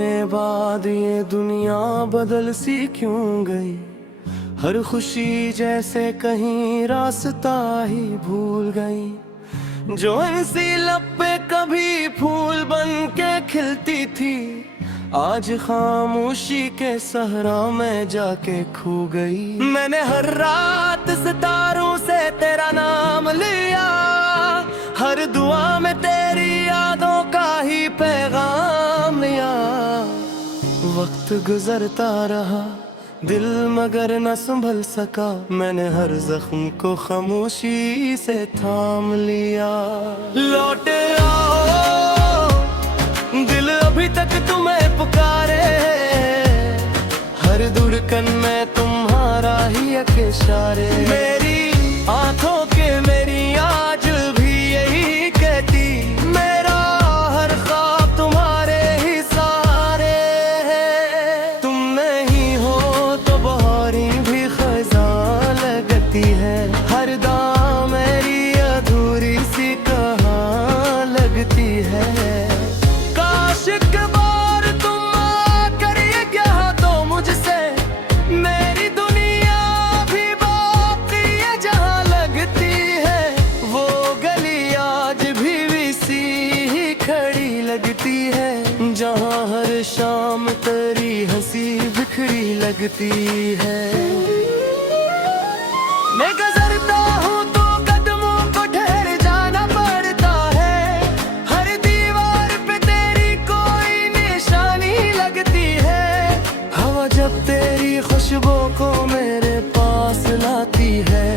तुम्हारे बाद ये दुनिया बदल सी क्यों गई। हर खुशी जैसे कहीं रास्ता ही भूल गई। जो ऐसी लब पे कभी फूल बन के खिलती थी, आज खामोशी के सहरा में जाके खो गई। मैंने हर रात सितारों से तेरा नाम लिया, हर दुआ में तेरी यादों का ही पैगाम लिया। वक्त गुजरता रहा दिल मगर न संभल सका, मैंने हर जख्म को खामोशी से थाम लिया। लौट आओ दिल अभी तक तुम्हें पुकारे, हर धड़कन में तुम्हारा ही एक इशारे। मेरी आंखों के मेरी आज भी यही कहती, मेरा हर ख्वाब तुम्हारे ही सहारे है। तुम नहीं हो तो बहारी भी खज़ां लगती है, हर दाम मेरी अधूरी सी कहाँ लगती है। काश एक बार तुम आकर ये कहा तो मुझसे, मेरी दुनिया भी बाकी है जहाँ लगती है। वो गली आज भी सी ही खड़ी लगती है, जहाँ हर शाम तेरी हंसी बिखरी लगती है। मैं गुजरता हूँ तो कदमों को ठहर जाना पड़ता है, हर दीवार पे तेरी कोई निशानी लगती है। हवा जब तेरी खुशबू को मेरे पास लाती है,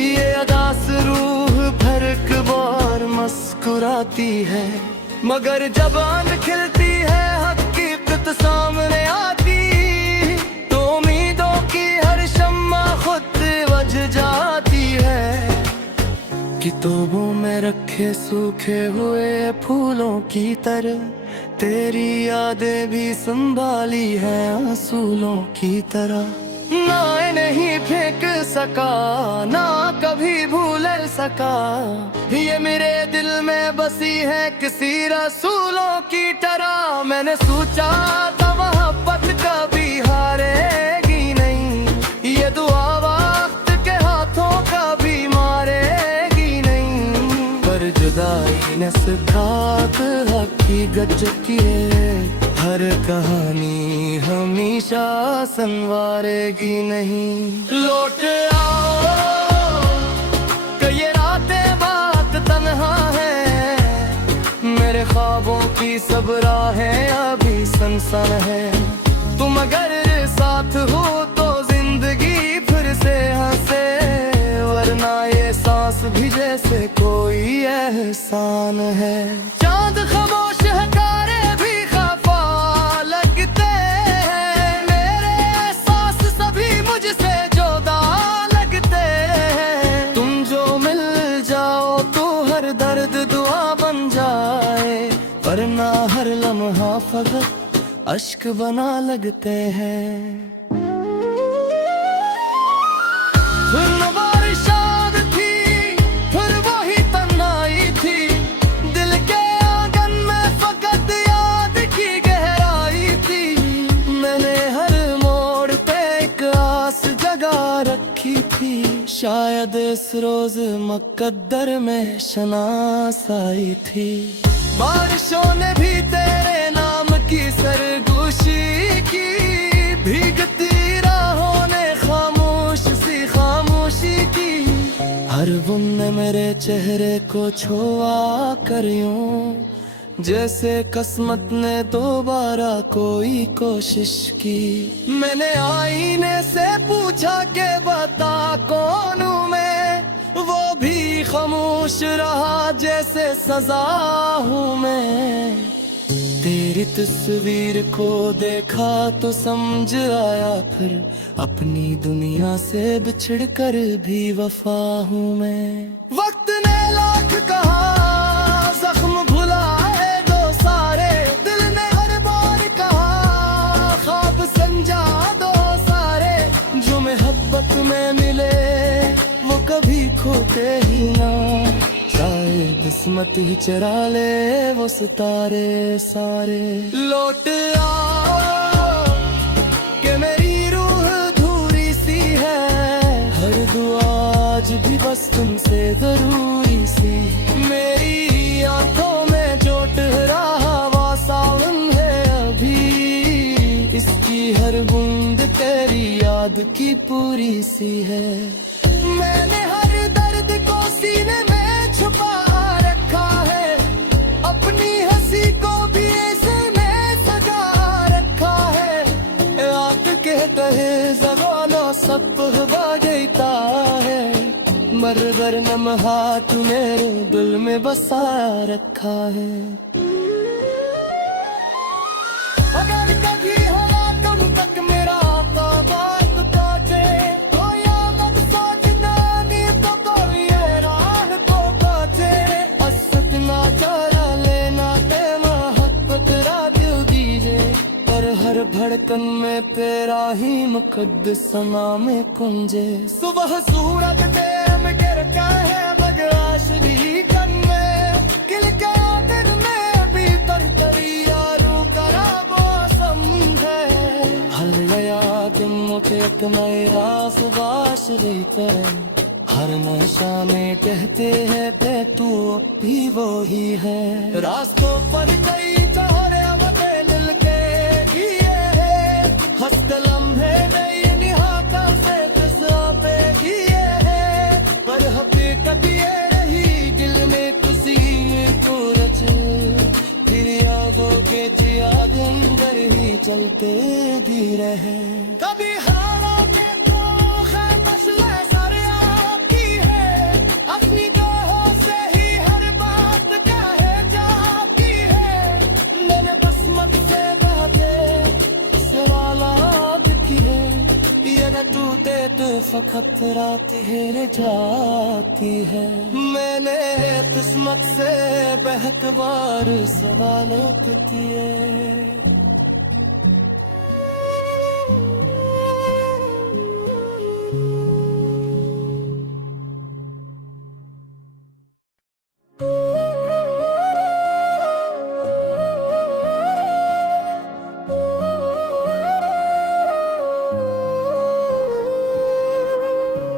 ये अदास रूह भर एक बार मुस्कुराती है। मगर जब आंख खिलती है हकीकत सामने आती, तो उम्मीदों की हर शम्मा खुद बुझ जाती है। किताबों में रखे सूखे हुए फूलों की तरह, तेरी यादें भी संभाली है आंसुओं की तरह। ना नहीं फेंक सका ना कभी भूल सका, ये मेरे दिल में बसी है किसी रसूलों की तरह। मैंने सोचा था मोहब्बत कभी हारेगी नहीं, ये दुआ वक्त के हाथों कभी मारेगी नहीं। पर जुदाई ने सिखात हकीकत की है, हर कहानी हमेशा संवारेगी नहीं। लौट आओ कि ये रातें बात तन्हा है, मेरे ख्वाबों की सब राहें अभी सनसन है। तुम अगर साथ हो तो जिंदगी फिर से हंसे, वरना ये सांस भी जैसे कोई एहसान है। चांद खामोश है तारे भी खफा लगते हैं, मेरे एहसास सभी मुझसे जुदा लगते हैं। तुम जो मिल जाओ तो हर दर्द दुआ बन जाए, वरना हर लम्हा फकत अश्क बना लगते हैं। फिर बारिशात थी फिर वही तन्हाई थी, दिल के आंगन में फकत याद की गहराई थी। मैंने हर मोड़ पे एक आस जगा रखी थी, शायद इस रोज मुकद्दर में शनास आई थी। बारिशों ने भी तेरे नाम की सरगोशी की, भीगती राहों ने खामोश सी खामोशी की। हर बुन ने मेरे चेहरे को छुआ कर यूं, जैसे किस्मत ने दोबारा कोई कोशिश की। मैंने आईने से पूछा के बता कौन हूँ मैं, वो भी खामोश रहा जैसे सजा हूँ मैं। तेरी तस्वीर को देखा तो समझ आया, फिर अपनी दुनिया से बिछड़ कर भी वफा हूँ मैं। वक्त ने लाख कहा जख्म भुलाए दो सारे, दिल ने हर बार कहा ख्वाब संजा दो सारे। जो मोहब्बत में मिले वो कभी खोते ही ना, शायद किस्मत ही चरा ले वो सितारे सारे। लौट आओ कि मेरी रूह अधूरी सी है, हर दुआ आज भी बस तुमसे जरूरी सी। मेरी आंखों में जो ठहरा वो सावन है अभी, इसकी हर बूंद तेरी याद की पूरी सी है। मैंने हर दर्द को सीने में छुपा रखा है, अपनी हंसी को भी ऐसे में सजा रखा है। आपके तहे ज़बानो सब हवा देता है, मगर नम हाथ मेरे दिल में बसा रखा है। अगर कभी हवा कब तक मेरा बात काटे, तो या मत सोचना नींद तो ये राह को काटे। असत ना चरा लेना ते मोहब्बत रात दीजे, पर हर धड़कन में तेरा ही मुकद्दस नाम कुंजे। सुबह सूरज दे गिर का है मगर आशरी कन में, किल के आखिर में भी तरतरी यारू करा मौसम है। हल गया कि मुझे एक नए रास बाशरी पे, हर नशा में कहते हैं पे तू भी वो ही है। रास्तों पर कई जौहरे वते मिल के किए हैं, हस्त लम्हे नई निहाता से फिसा पे किए हैं। पर हकीकत ये रही दिल में किसी को रचे, फिर यादों के याद अंदर ही चलते भी रहे। कभी हारा के तो फैसले सारे आपकी है, अपनी गाहों से ही हर बात कहे जाती है। मैंने किस्मत से बातें सवालात की है, ये न टूटे तो फकत रात हेर जाती है। मैंने किस्मत से बेहतवार सवालों किए।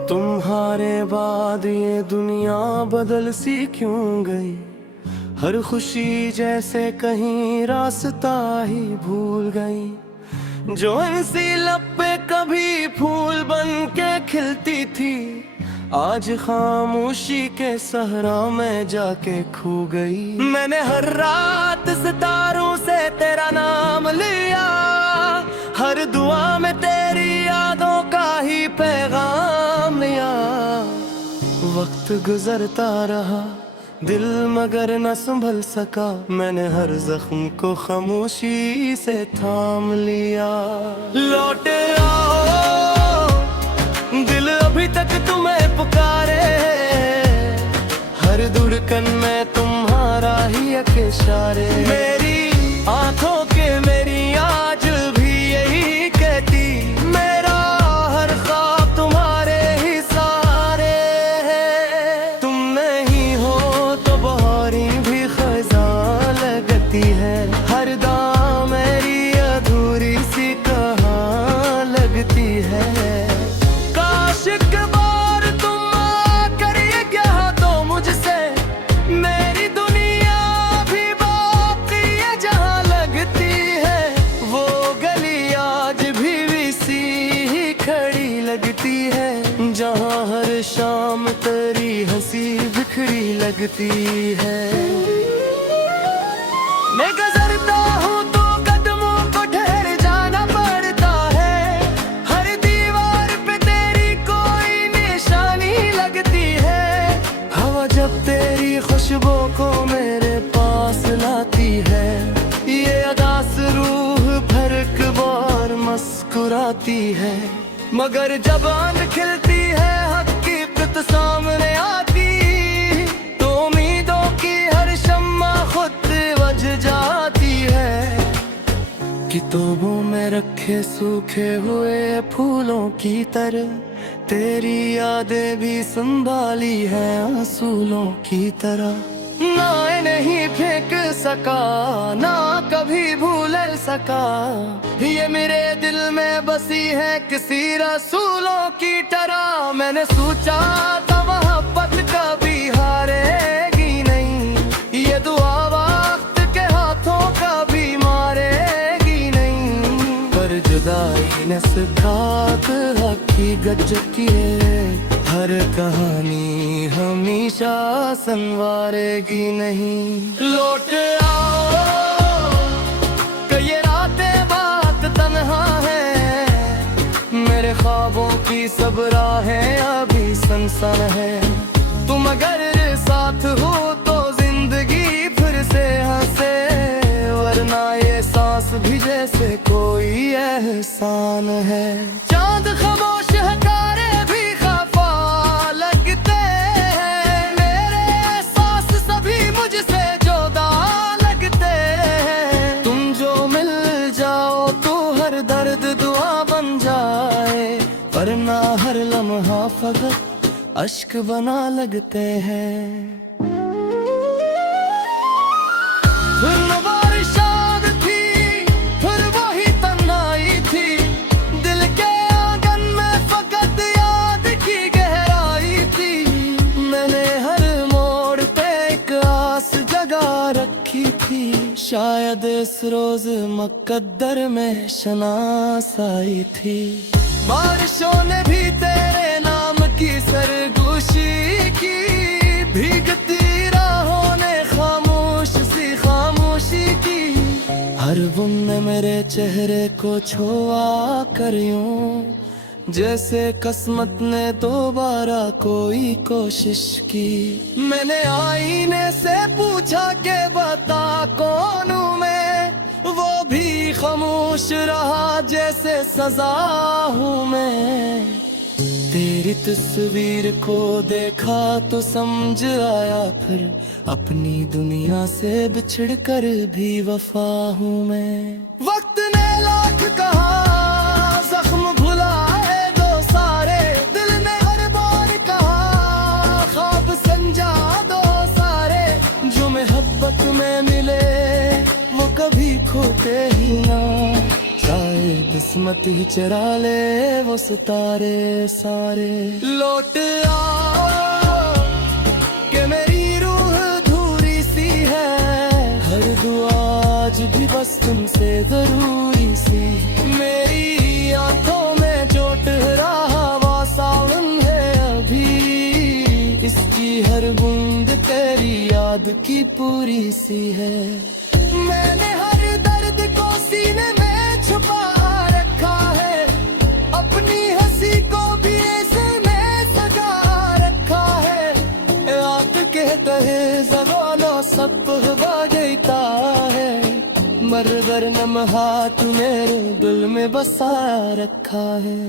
तुम्हारे बाद ये दुनिया बदल सी क्यों गई, हर खुशी जैसे कहीं रास्ता ही भूल गई। जो ऐसी लब पे कभी फूल बन के खिलती थी, आज खामोशी के सहरा में जाके खो गई। मैंने हर रात सितारों से तेरा नाम लिया, हर दुआ में तेरी यादों का ही पैगाम लिया। वक्त गुजरता रहा दिल मगर न संभल सका, मैंने हर जख्म को खामोशी से थाम लिया। लौट आओ दिल अभी तक तुम्हें पुकारे, हर धड़कन में तुम्हारा ही एक इशारे। मेरी आंखों के मेरी आज भी यही कहती, मेरा हर ख्वाब तुम्हारे ही सहारे है। तुम नहीं हो तो बहारी भी खज़ां लगती है, हर दाम मेरी अधूरी सी कहाँ लगती है। काश एक बार तुम आकर ये कहा तो मुझसे, मेरी दुनिया भी बाकी है जहाँ लगती है। वो गली आज भी सी ही खड़ी लगती है, जहाँ हर शाम तेरी हंसी बिखरी लगती है। मैं गुजरता हूँ तो कदमों को ठहर जाना पड़ता है, हर दीवार पे तेरी कोई निशानी लगती है। हवा जब तेरी खुशबू को मेरे पास लाती है, ये अदास रूह भर के बार मुस्कुराती है। मगर जब आंख खिलती है हकीकत सामने आती, तो उम्मीदों की हर शम्मा खुद बज जाती है। किताबों में रखे सूखे हुए फूलों की तरह तेरी यादें भी संभाली है आंसुओं की तरह। ना नहीं फेंक सका ना कभी भूल सका, ये मेरे दिल में बसी है किसी रसूलों की तरह। मैंने सोचा था मोहब्बत कभी हारेगी नहीं, ये दुआ वक्त के हाथों कभी मारेगी नहीं। पर जुदाई ने सिखात हकीकत की है, हर कहानी हमेशा संवारेगी नहीं। लौट आओ कि ये रातें बात तन्हा है, मेरे ख्वाबों की सब राहें अभी सनसन है। तुम अगर साथ हो तो जिंदगी फिर से हंसे, वरना ये सांस भी जैसे कोई एहसान है। चांद खामोश है तारे भी खफा लगते हैं, मेरे एहसास सभी मुझसे जुदा लगते हैं। तुम जो मिल जाओ तो हर दर्द दुआ बन जाए, वरना हर लम्हा फकत अश्क बना लगते हैं। बारिशात थी फिर वही तन्हाई थी, दिल के आंगन में फकत याद की गहराई थी। मैंने हर मोड़ पे एक आस जगा रखी थी, शायद इस रोज मुकद्दर में शनास आई थी। बारिशों ने भी तेरे नाम की सरगोशी की, भीगती राहों ने खामोशी की। हर बुन ने मेरे चेहरे को छुआ कर यूं, जैसे किस्मत ने दोबारा कोई कोशिश की। मैंने आईने से पूछा के बता कौन हूँ मैं, वो भी खामोश रहा जैसे सजा हूँ मैं। तेरी तस्वीर को देखा तो समझ आया, फिर अपनी दुनिया से बिछड़ कर भी वफा हूँ मैं। वक्त ने लाख कहा जख्म भुलाए दो सारे, दिल ने हर बार कहा ख्वाब संजा दो सारे। जो मोहब्बत में मिले वो कभी खोते ही ना, शायद किस्मत ही चरा ले वो सितारे सारे। लौट आओ कि मेरी रूह अधूरी सी है, हर दुआ आज भी बस तुमसे जरूरी सी। मेरी आंखों में जो ठहरा वो सावन है अभी, इसकी हर बूंद तेरी याद की पूरी सी है। मैंने हर दर्द को सीने में छुपा रखा है, अपनी हंसी को भी ऐसे में सजा रखा है। याद के तहे ज़बानो सब बह देता है, मगर लम्हात मेरे दिल में बसा रखा है।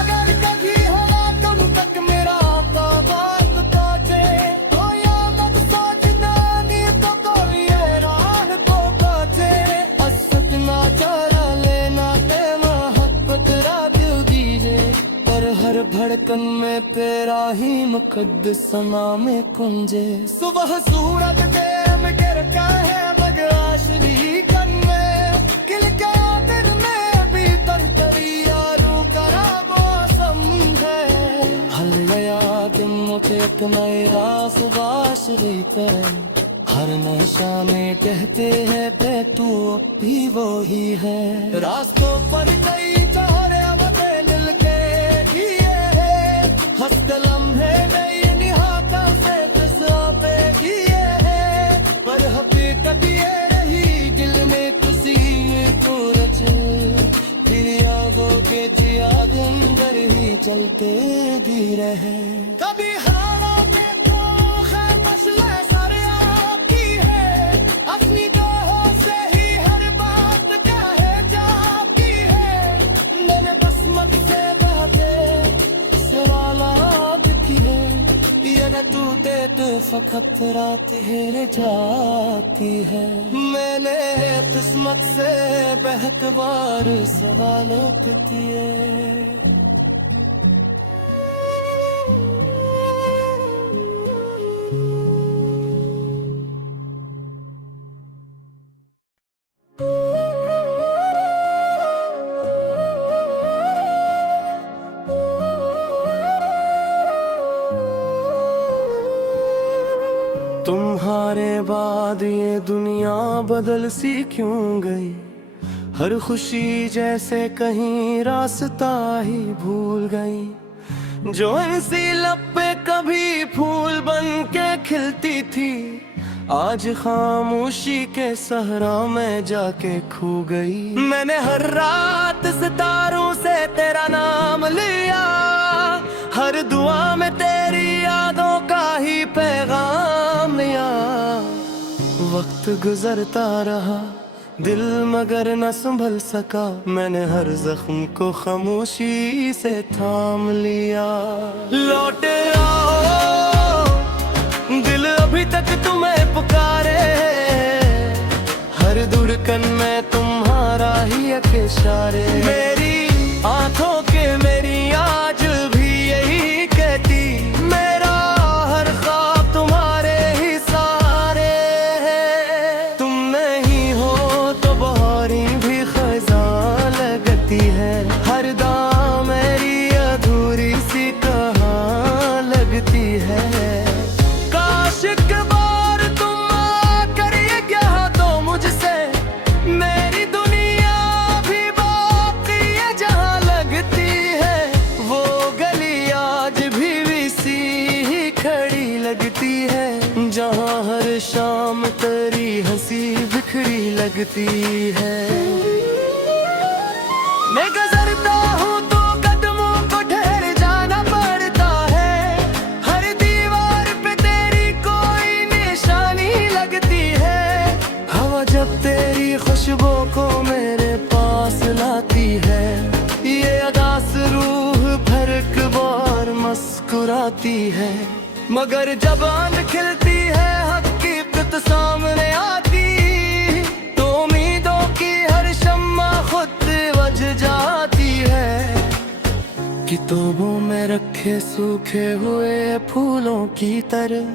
अगर कभी हवा तुम तक मेरा बात पहुंचे, तो या मत सोचना नी तो कोई राह को पहुंचे। असत ना चारा लेना ते मोहब्बत रात दीजे, पर हर धड़कन में तेरा ही मुकद्दस नाम कुंजे। सुबह सूरज पे गिर का है बगराश भी कन में, किल के दिल में भी तरतरी यारू करा मौसम है। हल गया कि मुझे एक नए रास बाश रही पे, हर नशा में कहते हैं पे तू भी वो ही है। रास्तों पर कई चौरे अब मिल के किए हैं, हंसते लम्हे में निहाता से किस्सा पे किए हैं। पर हकीकत ये रही दिल में किसी को रचे, फिर यादों के याद अंदर ही चलते भी रहे। कभी हारों के तो मसले सर आपकी है, अपनी गाहों से ही हर बात कहे जाती है। मैंने किस्मत से बातें सवालात की है, ये टूटे तो फकत रात हिर जाती है। मैंने किस्मत से बहकबार सवालों पे किए। तुम्हारे बाद ये दुनिया बदल सी क्यों गई। हर खुशी जैसे कहीं रास्ता ही भूल गई। जो इसी लब पे कभी फूल बन के खिलती थी, आज खामोशी के सहरा में जाके खो गई। मैंने हर रात सितारों से तेरा नाम लिया, हर दुआ में तेरी यादों का ही पैगाम लिया। वक्त गुजरता रहा, दिल मगर न संभल सका। मैंने हर जख्म को खामोशी से थाम लिया। लौट आओ, दिल अभी तक तुम्हें पुकारे। हर धड़कन में तुम्हारा ही एक इशारे। मेरी आंखों के मेरी आज भी यही कहती, मेरा हर ख्वाब तुम्हारे ही सहारे है। तुम नहीं हो तो बहारी भी खज़ां लगती है। हर दाम मेरी अधूरी सी कहाँ लगती है। काश एक बार तुम आकर ये कह दो मुझसे, मेरी दुनिया भी बाकी है जहाँ लगती है। वो गली आज भी सी ही खड़ी लगती है, जहाँ हर शाम तेरी हंसी बिखरी लगती है। मैं गुजरता हूँ तो कदमों को ठहर जाना पड़ता है। हर दीवार पे तेरी कोई निशानी लगती है। हवा जब तेरी खुशबू को मेरे पास लाती है, ये अदास रूह भर एक बार मुस्कुराती है। मगर जब आंख खिलती है, हकीकत सामने आती, तो उम्मीदों की हर शम्मा खुद बज जाती है। किताबों में रखे सूखे हुए फूलों की तरह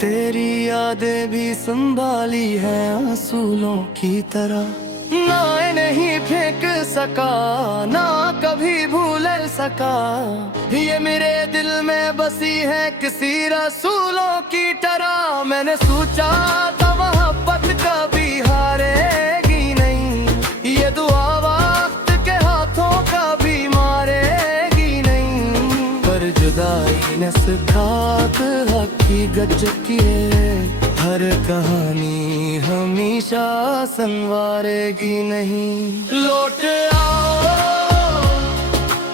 तेरी यादें भी संभाली है असूलों की तरह। ना नहीं फेंक सका, ना कभी भूल सका, ये मेरे दिल में बसी है किसी रसूलों की तरह। मैंने सोचा था मोहब्बत कभी हारेगी नहीं, ये दुआ वक्त के हाथों कभी मारेगी नहीं। पर जुदाई ने सिखात हकीकत किए, हर कहानी हमेशा संवारेगी नहीं। लौट आओ,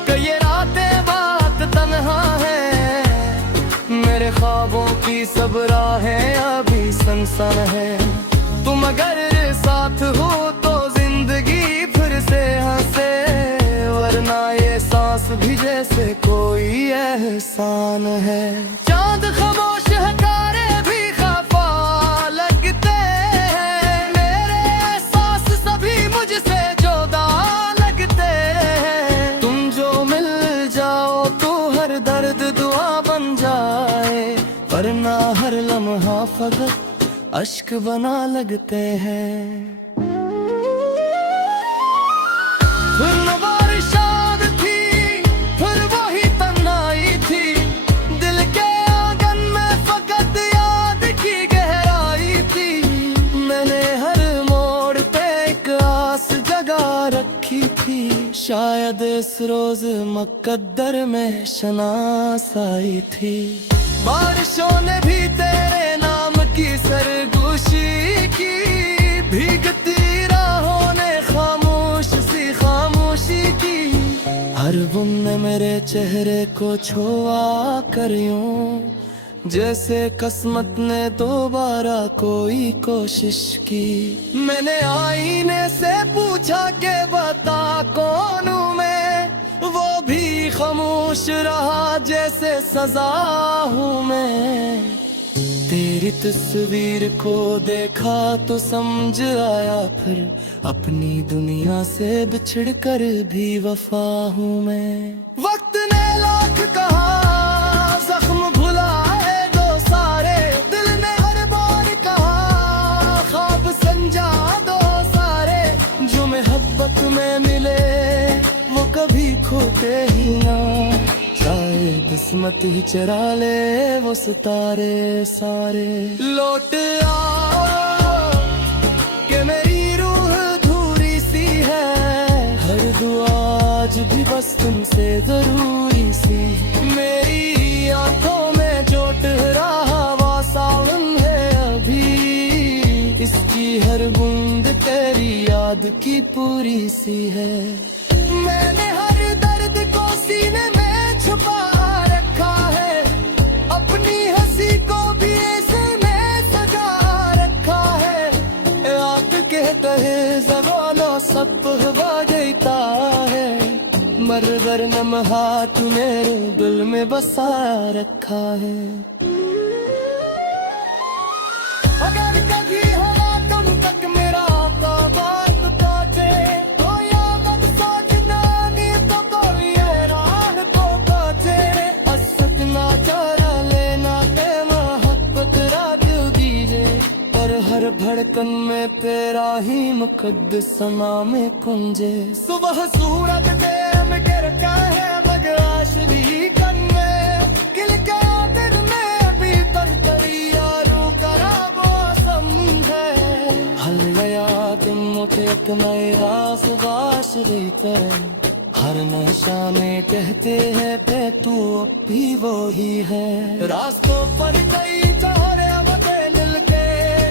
कई रातें बात तन्हा है, मेरे ख्वाबों की सब राहें अभी सनसन है। तुम अगर साथ हो तो जिंदगी फिर से हंसे, वरना ये सांस भी जैसे कोई एहसान है। चांद खामोश है, तारे भी खफा लगते हैं, मेरे एहसास सभी मुझसे जुदा लगते हैं। तुम जो मिल जाओ तो हर दर्द दुआ बन जाए, वरना हर लम्हा फकत अश्क बना लगते हैं। फिर बारिशात थी, फिर वही तन्हाई थी, दिल के आंगन में फकत याद की गहराई थी। मैंने हर मोड़ पे एक आस जगा रखी थी, शायद इस रोज मुकद्दर में शनास आई थी। बारिशों ने भी तेरे नाम की सरगोशी की, भीगती राहों ने खामोश सी खामोशी की। हर बुन ने मेरे चेहरे को छुआ कर यूं, जैसे किस्मत ने दोबारा कोई कोशिश की। मैंने आईने से पूछा के बता कौन हूँ मैं, वो भी खामोश रहा जैसे सजा हूँ मैं। तेरी तस्वीर को देखा तो समझ आया, फिर अपनी दुनिया से बिछड़ कर भी वफा हूँ मैं। वक्त ने लाख कहा जख्म भुलाए दो सारे, दिल ने हर बार कहा ख्वाब संजा दो सारे। जो मोहब्बत में मिले वो कभी खोते ही ना, चाहे किस्मत ही चरा ले वो सितारे सारे। लौट आओ कि मेरी रूह अधूरी सी है, हर दुआ आज भी बस तुमसे जरूरी सी। मेरी आंखों में जो ठहरा हुआ सावन है अभी, इसकी हर बूंद तेरी याद की पूरी सी है। मैंने हर दर्द को सीने में छुपा रखा है, अपनी हंसी को भी ऐसे में सजा रखा है। आग के तहे ज़बानो सब हवा देता है, मगर नम हाथ मेरे दिल में बसा रखा है। अगर कभी हवा तुम तक मेरा बात पहुंचे तो या मत सोचना नहीं तो कोई हैरान को पहुंचे। असत ना चारा लेना ते मोहब्बत रात दीजे, पर हर धड़कन में तेरा ही मुकद्दसना में कुंजे। सुबह सूरज दे मिटर का है बगराश भी कन में, किल के दिल में भी तरतरी यारू करा मौसम है। हल गया तुम मुझे एक नए रास बाश देते, हर नशा में कहते हैं पे तू अब भी वो ही है। रास्तों पर कई चौरे बते दिल के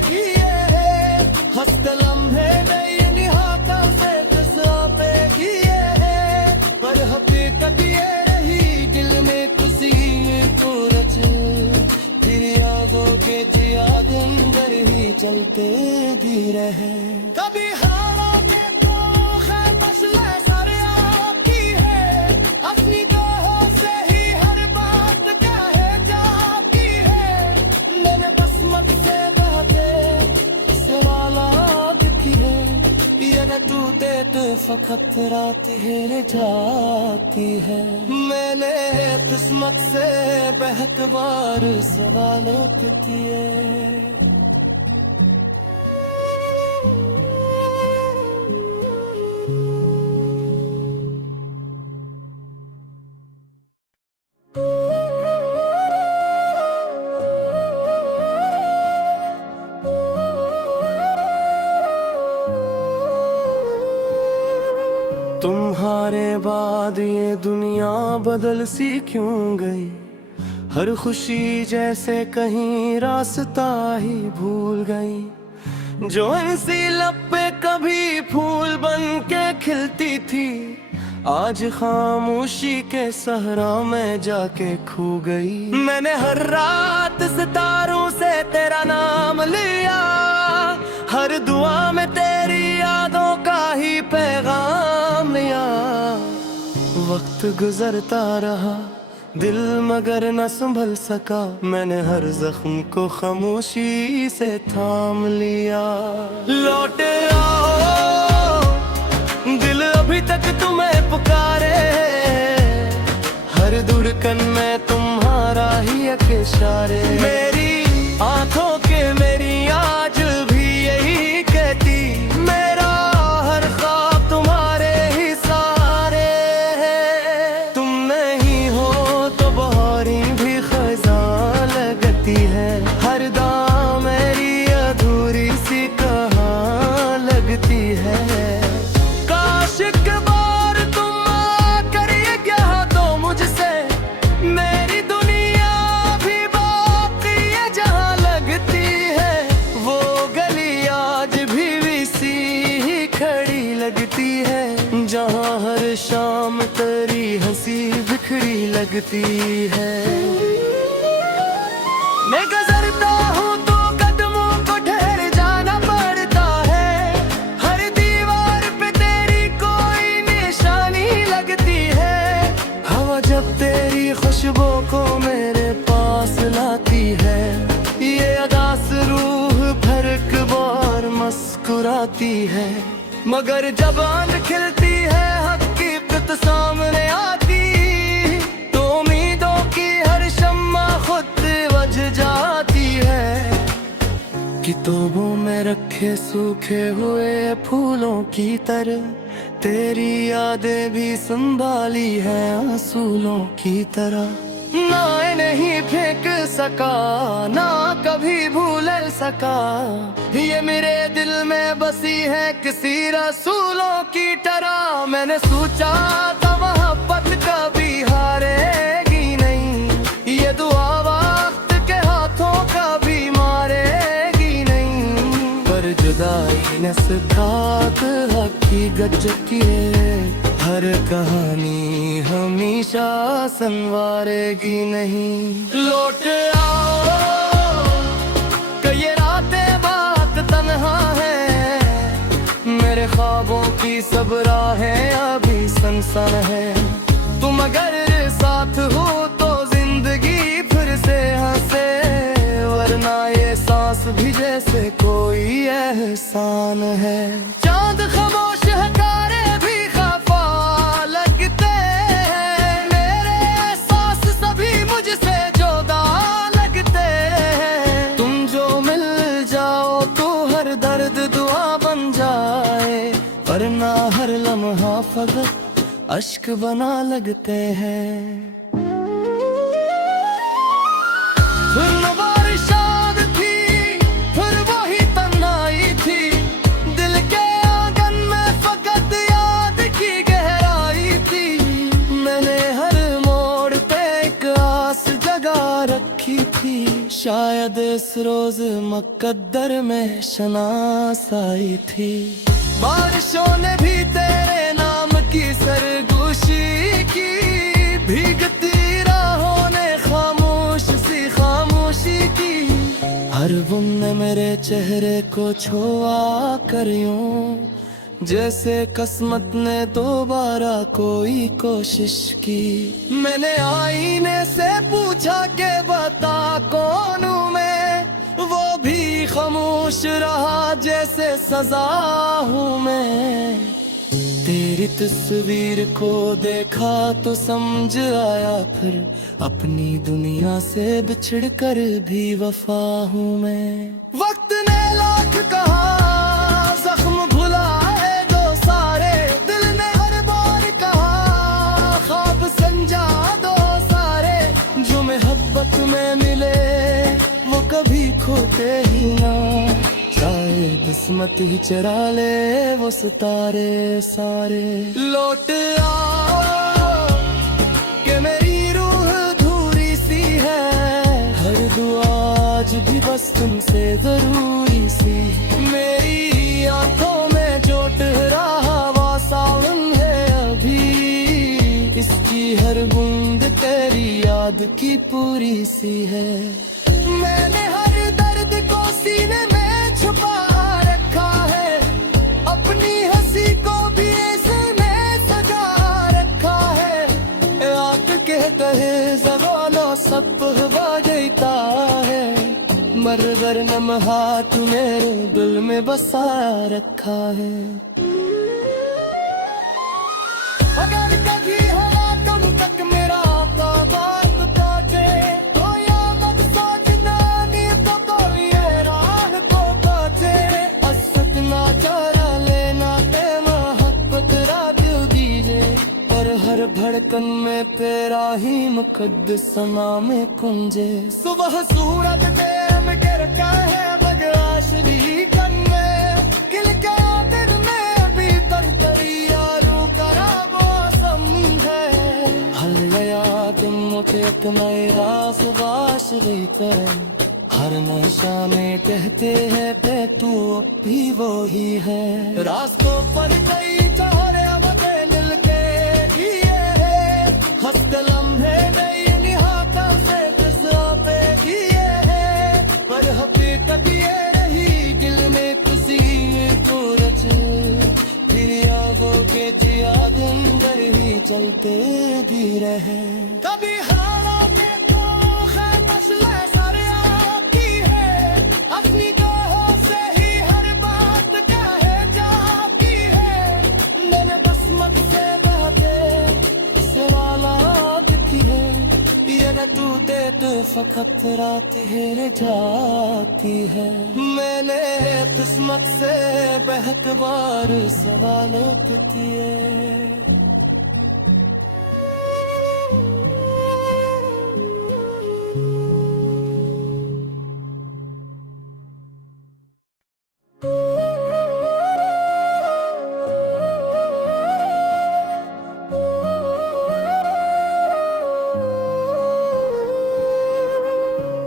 दिए है, हंसते लम्हे नई निहाता से फिसा पे किए है। पर हकीकत ये रही दिल में खुशी को रचे, फिर यादों के याद अंदर ही चलते भी रहे। कभी हारा के तो खैर फसले सारे आपकी है, अपनी गाहों से ही हर बात कहे जाती है। मैंने बसमत से बातें सवालात की है, ये न टूटे तो फकत रात हिर जाती है। मैंने किस्मत से बहकबार सवालात किए। तुम्हारे बाद ये दुनिया बदल सी क्यों गई, हर खुशी जैसे कहीं रास्ता ही भूल गई। जो ऐसी लब पे कभी फूल बन के खिलती थी, आज खामोशी के सहरा में जाके खो गई। मैंने हर रात सितारों से तेरा नाम लिया, हर दुआ में तेरी यादों का ही पैगाम लिया। वक्त गुजरता रहा दिल मगर न संभल सका, मैंने हर जख्म को खामोशी से थाम लिया। लौट आओ दिल अभी तक तुम्हें पुकारे, हर धड़कन में तुम्हारा ही एक इशारे। मेरी आंखों के मेरी आज भी यही कहती, मेरा हर ख्वाब तुम्हारे ही सहारे है। तुम नहीं हो तो बहारी भी खज़ां लगती है, हर दाम मेरी अधूरी सी कहाँ लगती है। काश एक बार तुम आकर ये कहा तो मुझसे, मेरी दुनिया भी बाकी है जहाँ लगती है। वो गली आज भी सी ही खड़ी लगती है, जहाँ हर शाम तेरी हंसी बिखरी लगती है। मैं गुजरता हूँ तो कदमों को ठहर जाना पड़ता है, हर दीवार पे तेरी कोई निशानी लगती है। हवा जब तेरी खुश खुशबू को मेरे पास लाती है। ये अदास रूह फर्क बार मुस्कुराती है, मगर जब आंख खिलती है हकीकत सामने आती, तो उम्मीदों की हर शम्मा खुद वज जाती है। किताबों में रखे सूखे हुए फूलों की तरह तेरी यादें भी संभाली है असूलों की तरह। ना नहीं फेंक सका, ना कभी भूल सका, ये मेरे दिल में बसी है किसी रसूलों की तरह। मैंने सोचा था मोहब्बत कभी हारेगी नहीं, ये दुआ वक्त के हाथों कभी मारेगी नहीं, पर जुदाई ने सिखात हकीकत की हर कहानी हमेशा संवारेगी नहीं। लौट आओ कि ये रातें बात तन्हा है, मेरे ख्वाबों की सब राहें अभी सनसन है। तुम अगर साथ हो तो जिंदगी फिर से हंसे, वरना ये सांस भी जैसे कोई एहसान है। चांद खामोश है, तारे भी खफा लगते हैं, मेरे एहसास सभी मुझसे जुदा लगते हैं। तुम जो मिल जाओ तो हर दर्द दुआ बन जाए, वरना हर लम्हा फकत अश्क बना लगते हैं। शायद इस रोज मुकद्दर में शनास आई थी, बारिशों ने भी तेरे नाम की सरगोशी की, भीगती राहों ने खामोश सी खामोशी की। हर बुन ने मेरे चेहरे को छुआ कर यूं, जैसे किस्मत ने दोबारा कोई कोशिश की। मैंने आईने से पूछा के बता कौन हूँ मैं, वो भी खामोश रहा जैसे सजा हूँ मैं। तेरी तस्वीर को देखा तो समझ आया फिर, अपनी दुनिया से बिछड़ कर भी वफा हूँ मैं। वक्त ने लाख कहा जख्म भुला में मिले वो कभी खोते ही ना, चाहे किस्मत ही चरा ले वो सितारे सारे। लौट आओ कि मेरी रूह अधूरी सी है, हर दुआ आज भी बस तुमसे जरूरी सी। मेरी आंखों में जो ठहरा वो सावन है अभी, इसकी हर बूंद तेरी याद की पूरी सी है। मैंने हर दर्द को सीने में छुपा रखा है, अपनी हंसी को भी ऐसे में सजा रखा है। आग के कहे ज़बानों सब हवा देता है, मगर नम हाथ मेरे दिल में बसा रखा है। अगर कभी हवा कब तक मेरा बात काटे, तो या मत सोचना नींद तो ये राह को काटे। असत ना चारा लेना ते मोहब्बत रात दीजे, और हर धड़कन में तेरा ही मुकद्दस नाम कुंजे। सुबह सूरज देम गिर का है बगराश भी कन में, किल के दिल में भी तरतरी यारू करा मौसम है। हल गया तुम मुझे एक नए रास बाश रहते, हर नशा में कहते हैं पे तू अब भी वो ही है। रास्तों पर कई चौरे बते मिल के दिए है, हंसते लम्हे नई निहाता से किस्सा पे किए है, पर हकीकत ये रही दिल में किसी को रचे, फिर यादों के चिराग अंदर ही चलते भी रहे। कभी हारा मैं तू दे तू फकत रात हेर जाती है। मैंने किस्मत से बहक बार सवालों किए।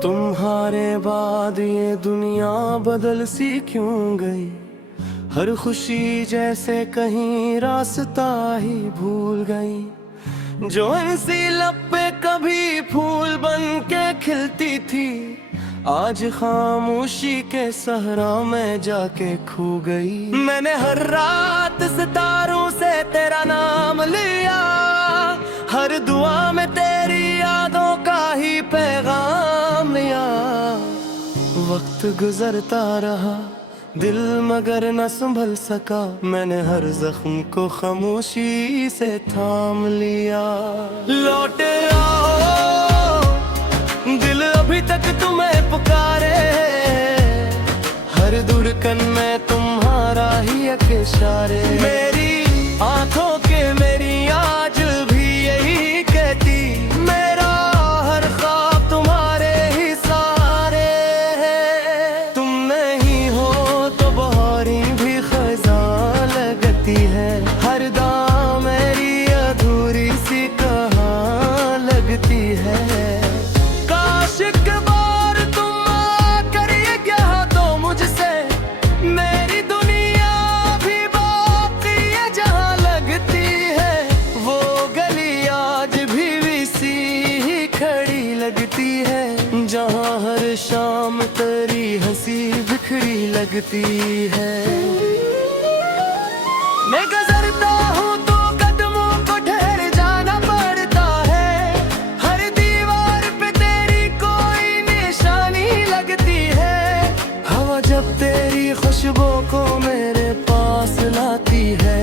तुम्हारे बाद ये दुनिया बदल सी क्यों गई। हर खुशी जैसे कहीं रास्ता ही भूल गई। जो ऐसी लब पे कभी फूल बन के खिलती थी, आज खामोशी के सहरा में जाके खो गई। मैंने हर रात सितारों से तेरा नाम लिया, हर दुआ में तेरी यादों का ही पैगाम लिया। वक्त गुजरता रहा दिल मगर न संभल सका, मैंने हर जख्म को खामोशी से थाम लिया। लौट आओ दिल अभी तक तुम्हें पुकारे, हर धड़कन में तुम्हारा ही एक इशारे। मेरी आंखों के मेरी आज भी यही कहती, मेरा हर ख्वाब तुम्हारे ही सहारे है। तुम नहीं हो तो बहारी भी खज़ां लगती है, हर दाम मेरी अधूरी सी कहाँ लगती है। काश एक बार तुम आकर ये कहा तो मुझसे, मेरी दुनिया भी बाकी है जहाँ लगती है। वो गली आज भी सी ही खड़ी लगती है, जहाँ हर शाम तेरी हंसी बिखरी लगती है। मैं गुजरता हूँ तो कदमों को ठहर जाना पड़ता है, हर दीवार पे तेरी कोई निशानी लगती है। हवा जब तेरी खुशबू को मेरे पास लाती है,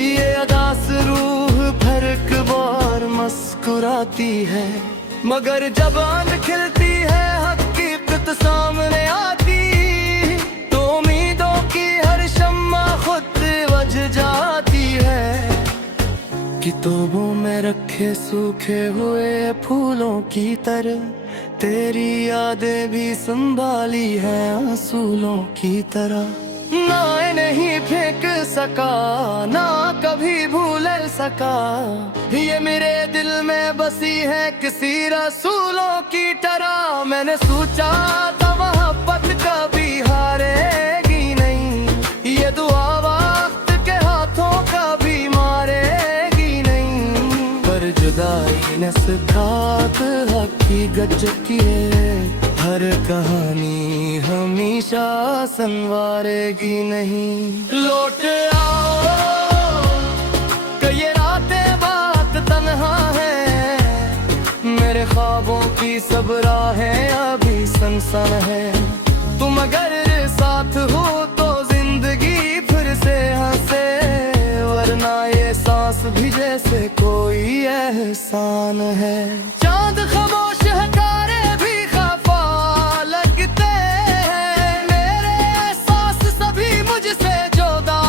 ये अदास रूह भर एक बार मुस्कुराती है। मगर जब आंख खिलती है हकीकत सामने आती, तो उम्मीदों की हर शम्मा खुद बुझ जाती है। किताबों में रखे सूखे हुए फूलों की तरह, तेरी यादें भी संभाली है आंसुओं की तरह। ना नहीं फेंक सका ना कभी भूल सका, ये मेरे दिल में बसी है किसी रसूलों की तरह। मैंने सोचा था मोहब्बत कभी हारेगी नहीं, ये दुआ वक्त के हाथों कभी मारेगी नहीं। पर जुदाई ने सिखात हकीकत की है, हर कहानी हमेशा संवारेगी नहीं। लौट आओ कि ये रातें बात तन्हा है, मेरे ख्वाबों की सब राहें अभी सनसन है। तुम अगर साथ हो तो जिंदगी फिर से हंसे, वरना ये सांस भी जैसे कोई एहसान है। चांद खामोश है तारे भी खफा लगते हैं, मेरे एहसास सभी मुझसे जुदा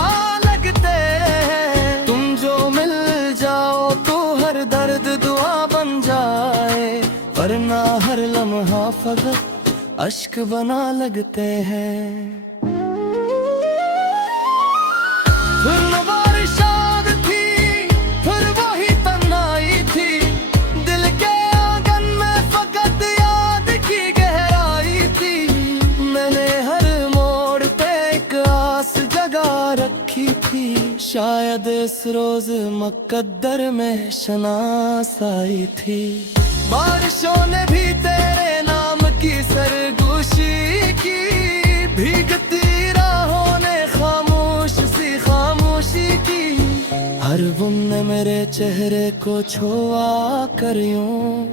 लगते हैं। तुम जो मिल जाओ तो हर दर्द दुआ बन जाए, वरना हर लम्हा फकत अश्क बना लगते हैं। फिर बारिश आग थी फिर वही तन्हाई थी, दिल के आंगन में फकत याद की गहराई थी। मैंने हर मोड़ पे एक आस जगा रखी थी, शायद इस रोज मुकद्दर में शनास आई थी। बारिशों ने भी तेरे नाम की सरगोशी की, भीगती राहों ने खामोशी की। हर बुन ने मेरे चेहरे को छुआ कर यूं,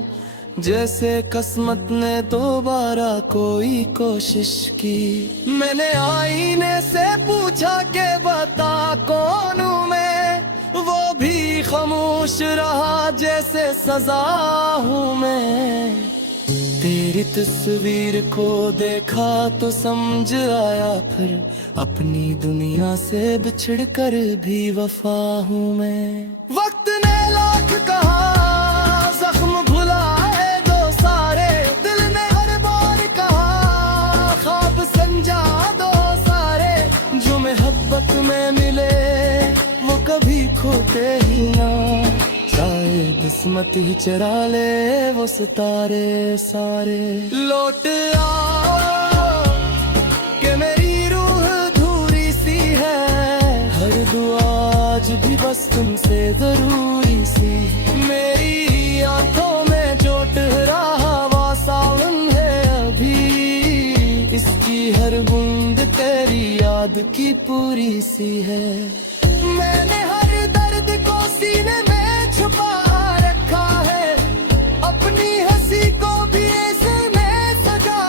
जैसे किस्मत ने दोबारा कोई कोशिश की। मैंने आईने से पूछा के बता कौन हूँ मैं, वो भी खामोश रहा जैसे सजा हूँ मैं। तेरी तस्वीर को देखा तो समझ आया, फिर अपनी दुनिया से बिछड़ कर भी वफा हूँ मैं। वक्त ने लाख कहा जख्म भुलाए दो सारे, दिल ने हर बार कहा ख्वाब संजा दो सारे। जो मोहब्बत में मिले वो कभी खोते ही ना, शायद किस्मत ही चरा ले वो सितारे सारे। लौट आओ कि मेरी रूह अधूरी सी है, हर दुआ आज भी बस तुमसे जरूरी सी। मेरी आंखों में जो रहा वो सावन है अभी, इसकी हर बूंद तेरी याद की पूरी सी है। मैंने हर दर्द को सीने में छुपा रखा है, अपनी हंसी को भी ऐसे में सजा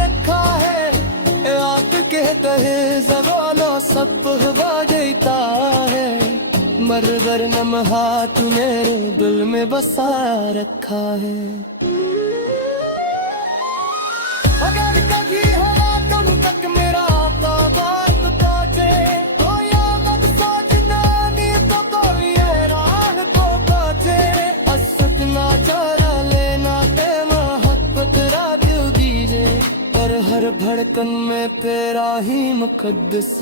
रखा है। आग के तहे ज़बानो सब हवा देता है, मगर नम हाथ मेरे दिल में बसा रखा है। अगर कभी हवा तुम तक मेरा आवाज़ पहुंचे तो या मत सोचना नी तो कोई राह तो पहुंचे। असत ना चारा लेना ते मोहब्बत रात दीजे, पर हर धड़कन में तेरा ही मुकद्दस